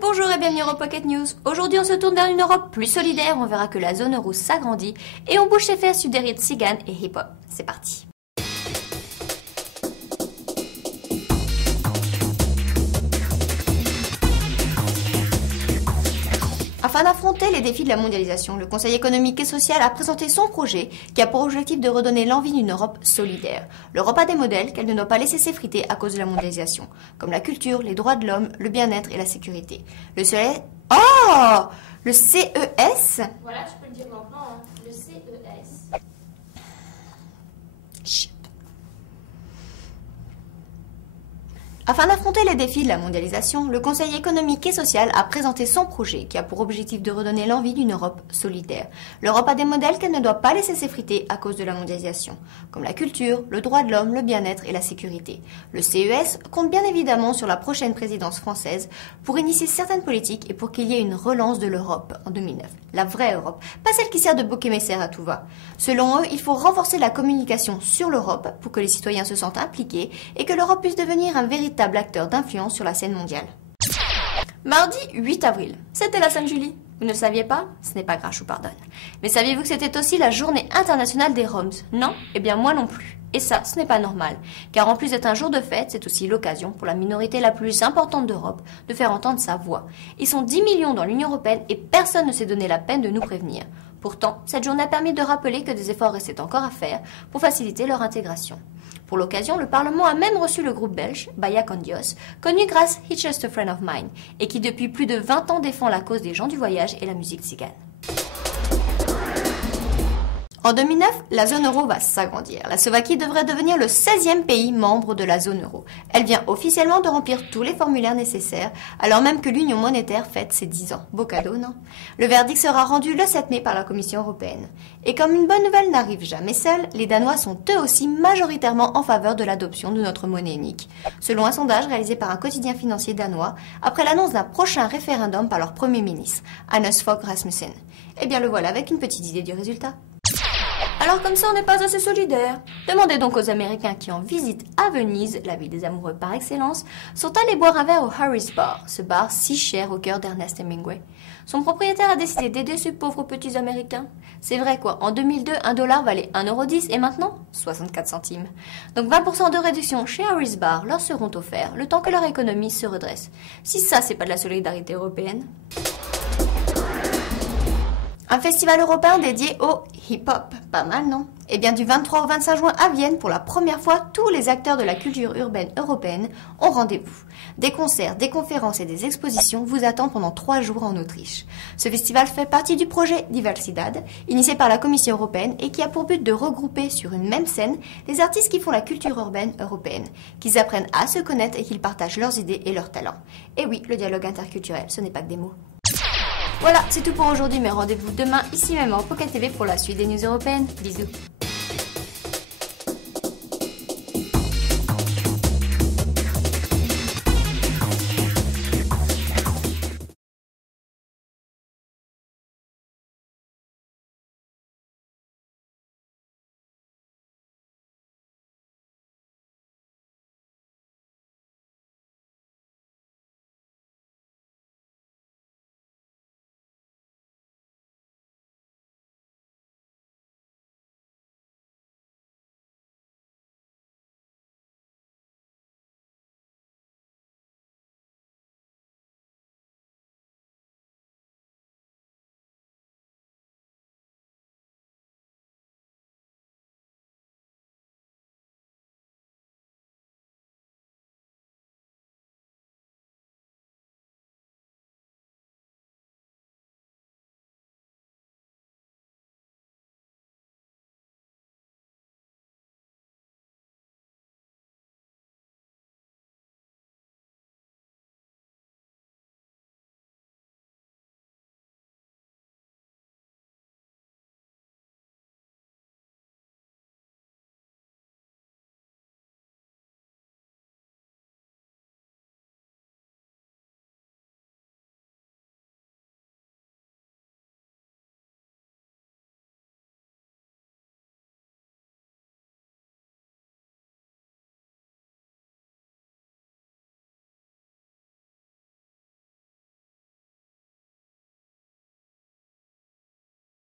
Bonjour et bienvenue au Pocket News. Aujourd'hui on se tourne vers une Europe plus solidaire, on verra que la zone euro s'agrandit et on bouge ses fesses sur des rythmes tziganes et hip-hop. C'est parti. Afin d'affronter les défis de la mondialisation, le Conseil économique et social a présenté son projet qui a pour objectif de redonner l'envie d'une Europe solidaire. L'Europe a des modèles qu'elle ne doit pas laisser s'effriter à cause de la mondialisation, comme la culture, les droits de l'homme, le bien-être et la sécurité. Le CES... Oh Le CES Voilà, tu peux le dire maintenant, hein. Le CES. Chut. Afin d'affronter les défis de la mondialisation, le Conseil économique et social a présenté son projet qui a pour objectif de redonner l'envie d'une Europe solidaire. L'Europe a des modèles qu'elle ne doit pas laisser s'effriter à cause de la mondialisation, comme la culture, le droit de l'homme, le bien-être et la sécurité. Le CES compte bien évidemment sur la prochaine présidence française pour initier certaines politiques et pour qu'il y ait une relance de l'Europe en 2009. La vraie Europe, pas celle qui sert de bouc émissaire à tout va. Selon eux, il faut renforcer la communication sur l'Europe pour que les citoyens se sentent impliqués et que l'Europe puisse devenir un véritable acteur d'influence sur la scène mondiale. Mardi 8 avril, c'était la Sainte-Julie. Vous ne saviez pas? Ce n'est pas grave, je vous pardonne. Mais saviez-vous que c'était aussi la journée internationale des Roms? Non? Eh bien moi non plus. Et ça, ce n'est pas normal. Car en plus d'être un jour de fête, c'est aussi l'occasion pour la minorité la plus importante d'Europe de faire entendre sa voix. Ils sont 10 millions dans l'Union européenne et personne ne s'est donné la peine de nous prévenir. Pourtant, cette journée a permis de rappeler que des efforts restaient encore à faire pour faciliter leur intégration. Pour l'occasion, le Parlement a même reçu le groupe belge Baya Condios, connu grâce He's Just a Friend of Mine, et qui depuis plus de 20 ans défend la cause des gens du voyage et la musique tzigane. En 2009, la zone euro va s'agrandir. La Slovaquie devrait devenir le 16e pays membre de la zone euro. Elle vient officiellement de remplir tous les formulaires nécessaires, alors même que l'Union monétaire fête ses 10 ans. Beau cadeau, non? Le verdict sera rendu le 7 mai par la Commission européenne. Et comme une bonne nouvelle n'arrive jamais seule, les Danois sont eux aussi majoritairement en faveur de l'adoption de notre monnaie unique. Selon un sondage réalisé par un quotidien financier danois, après l'annonce d'un prochain référendum par leur Premier ministre, Anders Fogh Rasmussen. Eh bien le voilà avec une petite idée du résultat. Alors comme ça on n'est pas assez solidaire. Demandez donc aux Américains qui en visitent à Venise, la ville des amoureux par excellence, sont allés boire un verre au Harry's Bar, ce bar si cher au cœur d'Ernest Hemingway. Son propriétaire a décidé d'aider ces pauvres petits Américains. C'est vrai quoi, en 2002, un dollar valait 1,10€ et maintenant 64 centimes. Donc 20% de réduction chez Harry's Bar leur seront offerts, le temps que leur économie se redresse. Si ça c'est pas de la solidarité européenne. Un festival européen dédié au hip-hop. Pas mal, non? Eh bien, du 23 au 25 juin à Vienne, pour la première fois, tous les acteurs de la culture urbaine européenne ont rendez-vous. Des concerts, des conférences et des expositions vous attendent pendant 3 jours en Autriche. Ce festival fait partie du projet Diversidad, initié par la Commission européenne et qui a pour but de regrouper sur une même scène les artistes qui font la culture urbaine européenne, qu'ils apprennent à se connaître et qu'ils partagent leurs idées et leurs talents. Et oui, le dialogue interculturel, ce n'est pas que des mots. Voilà, c'est tout pour aujourd'hui, mais rendez-vous demain ici même en Pocket TV pour la suite des news européennes. Bisous.